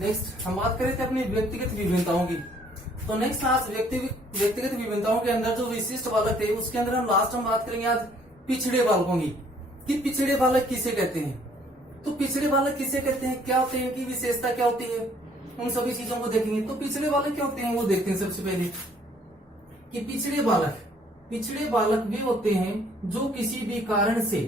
Next हम बात कर रहे थे अपनी व्यक्तिगत विभिन्नताओं की। तो नेक्स्ट आज व्यक्तिगत विभिन्नताओं के अंदर जो विशिष्ट बालक थे उसके अंदर हम बात करेंगे आज पिछड़े बालकों की, कि पिछड़े बालक किसे कहते हैं। तो पिछड़े बालक किसे कहते हैं, क्या होते हैं, की विशेषता क्या होती है, उन सभी चीजों को देखेंगे। तो पिछड़े बालक क्या होते हैं वो देखते हैं। सबसे पहले कि पिछड़े बालक वे होते हैं जो किसी भी कारण से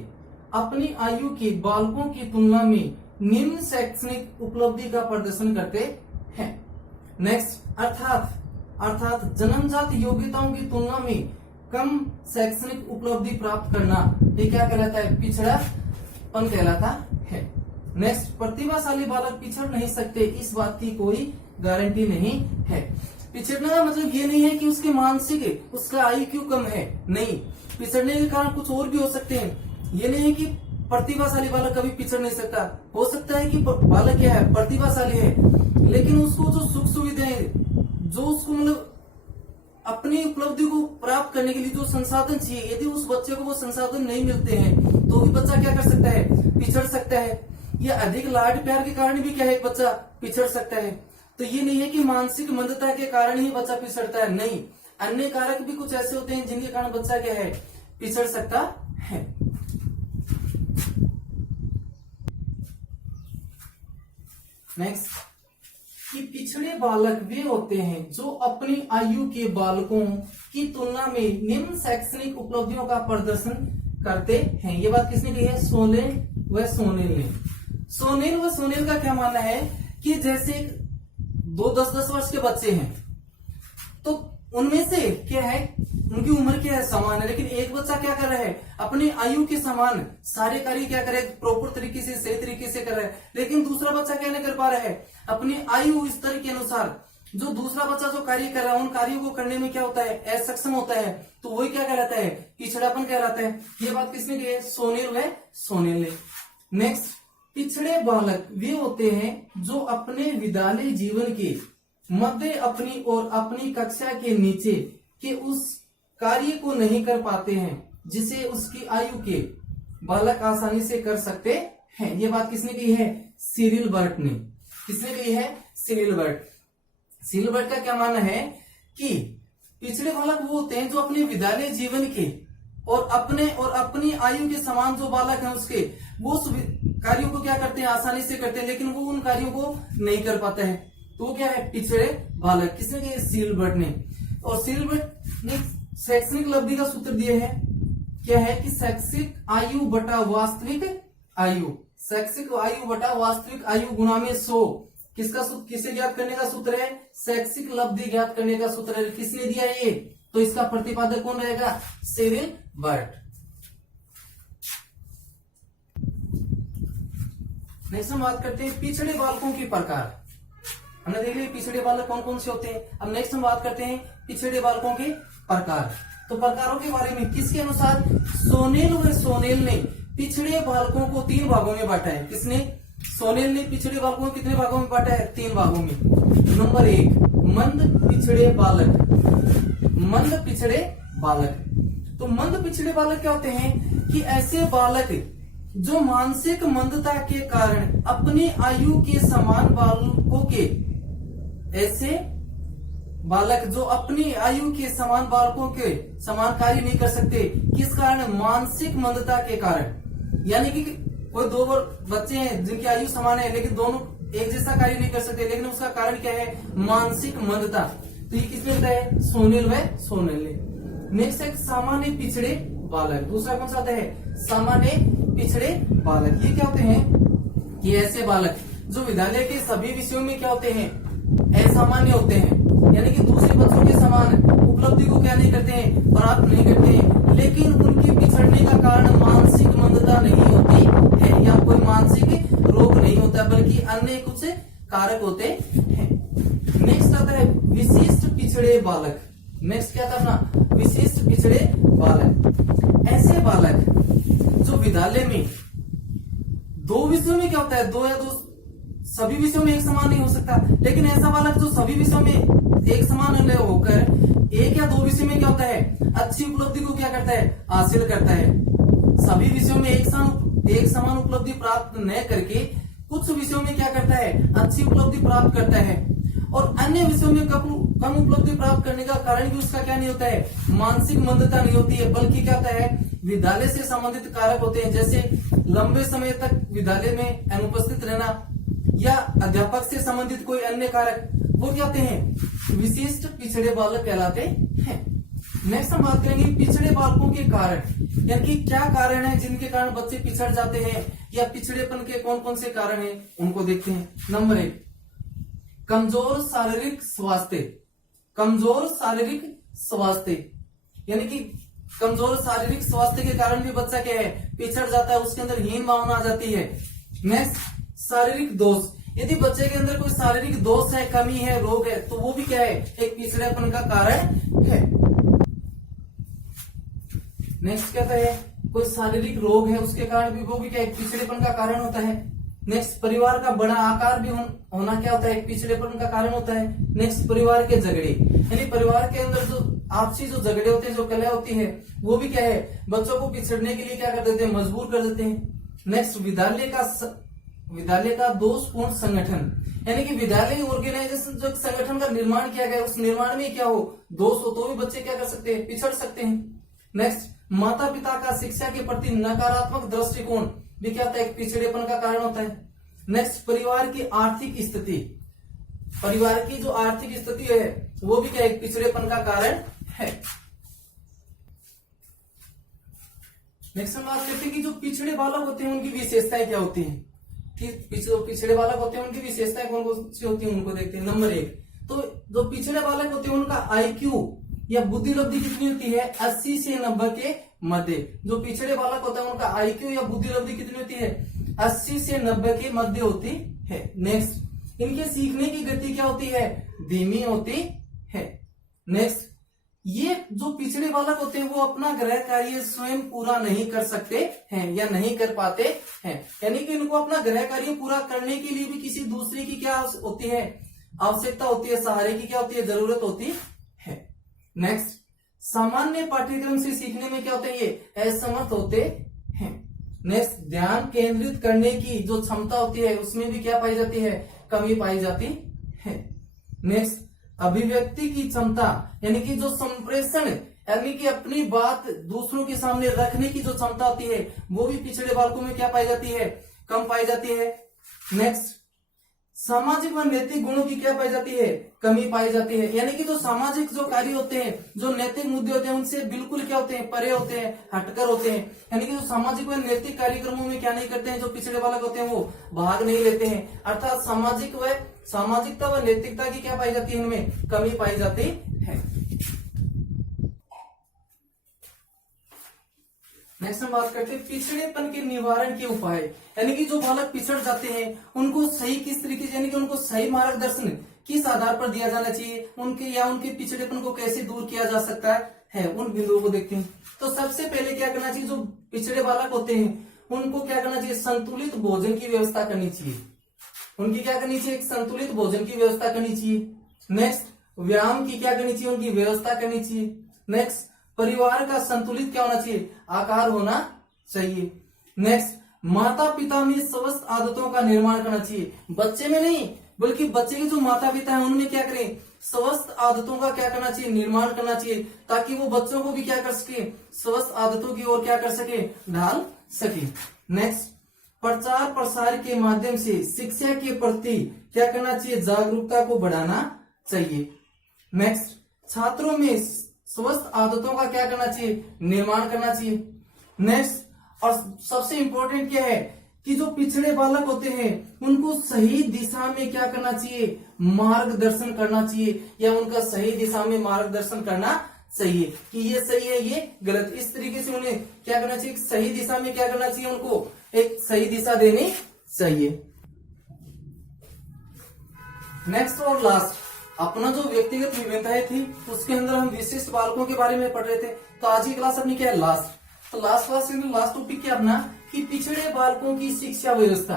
अपनी आयु के बालकों की तुलना में निम्न शैक्षणिक उपलब्धि का प्रदर्शन करते हैं। नेक्स्ट अर्थात जन्मजात योग्यताओं की तुलना में कम शैक्षणिक उपलब्धि प्राप्त करना, ये क्या कहलाता है, पिछड़ापन कहलाता है। नेक्स्ट प्रतिभाशाली बालक पिछड़ नहीं सकते, इस बात की कोई गारंटी नहीं है। पिछड़ने का मतलब ये नहीं है कि उसके मानसिक उसका IQ कम है, नहीं, पिछड़ने के कारण कुछ और भी हो सकते हैं। ये नहीं है कि प्रतिभाशाली बालक कभी पिछड़ नहीं सकता। हो सकता है कि बालक क्या है, प्रतिभाशाली है, लेकिन उसको जो सुख सुविधाएं, जो उसको मतलब अपनी उपलब्धि को प्राप्त करने के लिए जो संसाधन चाहिए, यदि उस बच्चे को वो संसाधन नहीं मिलते हैं तो भी बच्चा क्या कर सकता है, पिछड़ सकता है। या अधिक लाड प्यार के कारण भी क्या है, बच्चा पिछड़ सकता है। तो ये नहीं है कि मानसिक मंदता के कारण ही बच्चा पिछड़ता है, नहीं, अन्य कारक भी कुछ ऐसे होते हैं जिनके कारण बच्चा क्या है, पिछड़ सकता है। नेक्स्ट कि पिछड़े बालक वे होते हैं जो अपनी आयु के बालकों की तुलना में निम्न शैक्षणिक उपलब्धियों का प्रदर्शन करते हैं। ये बात किसने कही है, सोनेल व सोनेल ने। सोनेल का क्या मानना है कि जैसे 10-10 वर्ष के बच्चे हैं तो उनमें से क्या है, उनकी उम्र क्या है, समान है, लेकिन एक बच्चा क्या कर रहा है, अपने आयु के समान सारे कार्य क्या कर रहा है, प्रॉपर तरीके से, सही तरीके से कर रहा है, लेकिन दूसरा बच्चा क्या नहीं कर पा रहा है, अपनी आयु स्तर के अनुसार जो दूसरा बच्चा जो कार्य कर रहा है उन कार्यों को करने में क्या होता है, असक्षम होता है। तो वही क्या कहलाता है, पिछड़ापन कहलाता है। ये बात किसने की है, सोनेल ने। नेक्स्ट पिछड़े बालक वे होते हैं जो अपने विद्यालय जीवन के मध्य अपनी और अपनी कक्षा के नीचे के उस कार्य को नहीं कर पाते हैं जिसे उसकी आयु के बालक आसानी से कर सकते हैं। ये बात किसने कही है, सिरिल बर्ट ने। किसने कही है, सिरिल बर्ट का क्या मानना है कि पिछड़े बालक वो होते हैं जो अपने विद्यालय जीवन के और अपनी आयु के समान जो बालक हैं उसके वो कार्यों को क्या करते हैं, आसानी से करते हैं, लेकिन वो उन कार्यों को नहीं कर पाता है। तो वो क्या है, पिछड़े बालक। किसने कहा, सिलबर्ट ने। और सिलबर्ट ने शैक्षणिक उपलब्धि का सूत्र दिया है, क्या है कि शैक्षिक आयु बटा वास्तविक आयु, शैक्षिक आयु बटा वास्तविक आयु गुणा में 100। किसका सूत्र, किसे ज्ञात करने का सूत्र है, शैक्षिक उपलब्धि ज्ञात करने का सूत्र है। किसने दिया ये, तो इसका प्रतिपादक कौन रहेगा, सिरिल बर्ट। नेक्स्ट हम बात करते हैं पिछड़े बालकों के प्रकार। हमने देख लिया पिछड़े बालक कौन कौन से होते हैं। अब नेक्स्ट हम बात करते हैं पिछड़े बालकों के प्रकार। तो प्रकारों के बारे में किसके अनुसार, सोनेल ने पिछड़े बालकों को 3 भागों में बांटा है। किसने, सोनेल ने पिछड़े बालकों को कितने भागों में बांटा है, 3 भागों में। नंबर 1 मंद पिछड़े बालक। तो मंद पिछड़े बालक क्या होते हैं कि ऐसे बालक जो मानसिक मंदता के कारण अपनी आयु के समान बालकों के, ऐसे बालक जो अपनी आयु के समान बालकों के समान कार्य नहीं कर सकते। किस कारण, मानसिक मंदता के कारण। यानी कि कोई 2 बच्चे हैं जिनकी आयु समान है लेकिन दोनों एक जैसा कार्य नहीं कर सकते, लेकिन उसका कारण क्या है, मानसिक मंदता। तो ये किसने बताया, सोनेल ने। नेक्स्ट है सामान्य पिछड़े बालक। दूसरा कौन सा आता है, सामान्य पिछड़े बालक। ये क्या होते हैं, ये ऐसे बालक जो विद्यालय के सभी विषयों में क्या होते हैं, असामान्य होते हैं, यानी कि दूसरे बच्चों के समान उपलब्धि को क्या नहीं करते हैं, प्राप्त नहीं करते हैं, लेकिन उनके पिछड़ने का कारण मानसिक मंदता नहीं होती है या कोई मानसिक रोग नहीं होता, बल्कि अन्य कुछ कारक होते हैं। नेक्स्ट आता है विशिष्ट पिछड़े बालक। नेक्स्ट क्या था अपना, विशिष्ट पिछड़े बालक। ऐसे बालक जो विद्यालय में 2 विषयों में क्या होता है, 2 या 2 सभी विषयों में एक समान नहीं हो सकता, लेकिन ऐसा बालक जो सभी विषयों में एक समान होकर 1 या 2 विषय में क्या होता है, अच्छी उपलब्धि को क्या करता है, हासिल करता है। सभी विषयों में एक समान उपलब्धि प्राप्त न करके कुछ विषयों में क्या करता है, अच्छी उपलब्धि प्राप्त करता है, और अन्य विषयों में कम उपलब्धि प्राप्त करने का कारण भी उसका क्या नहीं होता है, मानसिक मंदता नहीं होती है, बल्कि क्या होता है, विद्यालय से संबंधित कारक होते हैं, जैसे लंबे समय तक विद्यालय में अनुपस्थित रहना या अध्यापक से संबंधित कोई अन्य कारक, वो क्या होते हैं, विशिष्ट पिछड़े बालक कहलाते हैं। नेक्स्ट हम बात करेंगे पिछड़े बालकों के कारण, यानी कि क्या कारण है जिनके कारण बच्चे पिछड़ जाते हैं, या पिछड़ेपन के कौन कौन से कारण हैं, उनको देखते हैं। नंबर 1, कमजोर शारीरिक स्वास्थ्य। कमजोर शारीरिक स्वास्थ्य यानी कि कमजोर शारीरिक स्वास्थ्य के कारण भी बच्चा क्या है, पिछड़ जाता है, उसके अंदर हीन भावना आ जाती है। नेक्स्ट, शारीरिक दोष। यदि बच्चे के अंदर कोई शारीरिक दोष है, कमी है, रोग है, तो वो भी क्या है, एक पिछड़ेपन का कारण है। नेक्स्ट कहता है कोई शारीरिक रोग है, उसके कारण भी वो भी क्या, एक पिछड़ेपन का कारण होता है। नेक्स्ट, परिवार का बड़ा आकार भी होना क्या होता है, एक पिछड़ेपन का कारण होता है। नेक्स्ट, परिवार के झगड़े, यानी परिवार के अंदर जो आपसी जो झगड़े होते हैं, जो कलह होती है, वो भी क्या है, बच्चों को पिछड़ने के लिए क्या कर देते हैं, मजबूर कर देते हैं। नेक्स्ट, विद्यालय का दोषपूर्ण संगठन, यानी कि विद्यालय ऑर्गेनाइजेशन जो संगठन का निर्माण किया गया, उस निर्माण में क्या हो, दोष हो, तो भी बच्चे क्या कर सकते हैं, पिछड़ सकते हैं। नेक्स्ट, माता पिता का शिक्षा के प्रति नकारात्मक दृष्टिकोण भी क्या होता है, एक पिछड़ेपन का कारण होता है। नेक्स्ट, परिवार की आर्थिक स्थिति, परिवार की जो आर्थिक स्थिति है वो भी क्या, एक पिछड़ेपन का कारण है। नेक्स्ट हम बात करते हैं कि जो पिछड़े बालक होते हैं उनकी विशेषताएं क्या होती हैं, कि जो पिछड़े बालक होते हैं उनकी विशेषताएं कौन कौन सी होती है, उनको देखते हैं। नंबर 1, तो जो पिछड़े बालक होते हैं उनका IQ या बुद्धि लब्धि कितनी होती है, 80 से 90 के मध्य। जो पिछड़े बालक होता है उनका IQ या बुद्धि लब्धि कितनी होती है, 80 से 90 के मध्य होती है। नेक्स्ट, इनके सीखने की गति क्या होती है, धीमी होती है। नेक्स्ट, ये जो पिछड़े बालक होते हैं वो अपना गृह कार्य स्वयं पूरा नहीं कर सकते हैं या नहीं कर पाते हैं, यानी कि इनको अपना गृह कार्य पूरा करने के लिए भी किसी दूसरे की क्या होती है, आवश्यकता होती है, सहारे की क्या होती है, जरूरत होती है। नेक्स्ट, सामान्य पाठ्यक्रम से सीखने में क्या होते हैं, ये असमर्थ होते हैं। नेक्स्ट, ध्यान केंद्रित करने की जो क्षमता होती है उसमें भी क्या पाई जाती है, कमी पाई जाती है। नेक्स्ट, अभिव्यक्ति की क्षमता, यानी कि जो संप्रेषण, यानी कि अपनी बात दूसरों के सामने रखने की जो क्षमता होती है वो भी पिछड़े बालकों में क्या पाई जाती है, कम पाई जाती है। नेक्स्ट, सामाजिक व नैतिक गुणों की क्या पाई जाती है, कमी पाई जाती है, यानी कि जो सामाजिक जो कार्य होते हैं, जो नैतिक मुद्दे होते हैं उनसे बिल्कुल क्या होते हैं, परे होते हैं, हटकर होते हैं, यानी कि जो सामाजिक व नैतिक कार्यक्रमों में क्या नहीं करते हैं, जो पिछड़े बालक होते हैं वो भाग नहीं लेते हैं, अर्थात सामाजिकता व नैतिकता की क्या पाई जाती है, इनमें कमी पाई जाती है। नेक्स्ट हम बात करते हैं पिछड़ेपन के निवारण के उपाय, यानी कि जो बालक पिछड़ जाते हैं उनको सही किस तरीके से, यानी कि उनको सही मार्गदर्शन किस आधार पर दिया जाना चाहिए, उनके पिछड़ेपन को कैसे दूर किया जा सकता है, उन बिंदुओं को देखते हैं। तो सबसे पहले क्या करना चाहिए, जो पिछड़े बालक होते हैं उनको क्या करना चाहिए, संतुलित भोजन की व्यवस्था करनी चाहिए, उनकी क्या करनी चाहिए, एक संतुलित भोजन की व्यवस्था करनी चाहिए। नेक्स्ट, व्यायाम की क्या करनी चाहिए, उनकी व्यवस्था करनी चाहिए। नेक्स्ट, परिवार का संतुलित क्या होना चाहिए, आकार होना चाहिए। नेक्स्ट, माता पिता में स्वस्थ आदतों का निर्माण करना चाहिए, बच्चे में नहीं बल्कि बच्चे के जो माता पिता है उनमें क्या करें, स्वस्थ आदतों का क्या करना चाहिए, निर्माण करना चाहिए, ताकि वो बच्चों को भी क्या कर सके, स्वस्थ आदतों की ओर क्या कर सके, ढाल सके। नेक्स्ट, प्रचार प्रसार के माध्यम से शिक्षा के प्रति क्या करना चाहिए, जागरूकता को बढ़ाना चाहिए। नेक्स्ट, छात्रों में स्वस्थ आदतों का क्या करना चाहिए, निर्माण करना चाहिए। नेक्स्ट, और सबसे इंपॉर्टेंट क्या है कि जो पिछड़े बालक होते हैं उनको सही दिशा में क्या करना चाहिए, मार्गदर्शन करना चाहिए, या उनका सही दिशा में मार्गदर्शन करना चाहिए कि ये सही है ये गलत, इस तरीके से उन्हें क्या करना चाहिए, सही दिशा में क्या करना चाहिए, उनको एक सही दिशा देनी चाहिए। नेक्स्ट और लास्ट, अपना जो व्यक्तिगत विभिन्नताएं थी उसके अंदर हम विशिष्ट बालकों के बारे में पढ़ रहे थे। तो आज की क्लास अपनी क्या है, लास्ट। तो लास्ट क्लास में लास्ट टॉपिक क्या अपना, कि पिछड़े बालकों की शिक्षा व्यवस्था,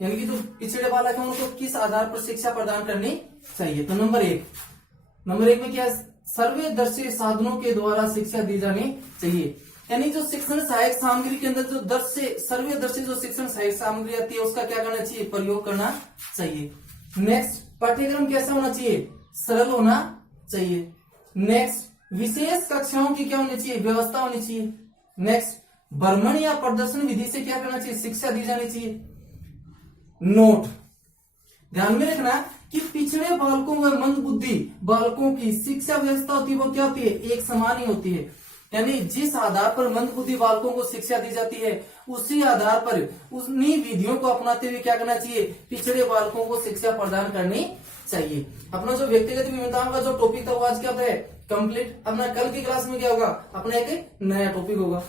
यानी कि जो पिछड़े बालक है उनको किस आधार पर शिक्षा प्रदान करनी चाहिए। तो नंबर एक में क्या, सर्वदर्शी साधनों के द्वारा शिक्षा दी जानी चाहिए, यानी जो शिक्षण सहायक सामग्री के अंदर जो 10 से सर्वे दर से जो शिक्षण सहायक सामग्री आती है उसका क्या करना चाहिए, प्रयोग करना चाहिए। नेक्स्ट, पाठ्यक्रम कैसा होना चाहिए, सरल होना चाहिए। नेक्स्ट, विशेष कक्षाओं की क्या होनी चाहिए, व्यवस्था होनी चाहिए। नेक्स्ट, भ्रमण या प्रदर्शन विधि से क्या करना चाहिए, शिक्षा दी जानी चाहिए। नोट, ध्यान में रखना कि पिछड़े बालकों व मंदबुद्धि बालकों की शिक्षा व्यवस्था होती है वो क्या होती है, एक समान ही होती है। यानी जिस आधार पर मंदबुद्धि बालकों को शिक्षा दी जाती है उसी आधार पर उन्हीं विधियों को अपनाते हुए क्या करना चाहिए, पिछड़े बालकों को शिक्षा प्रदान करनी चाहिए। अपना जो व्यक्तिगत विभिन्नताओं का जो टॉपिक था वो आज क्या होता है, कंप्लीट। अपना कल की क्लास में क्या होगा, अपना एक नया टॉपिक होगा।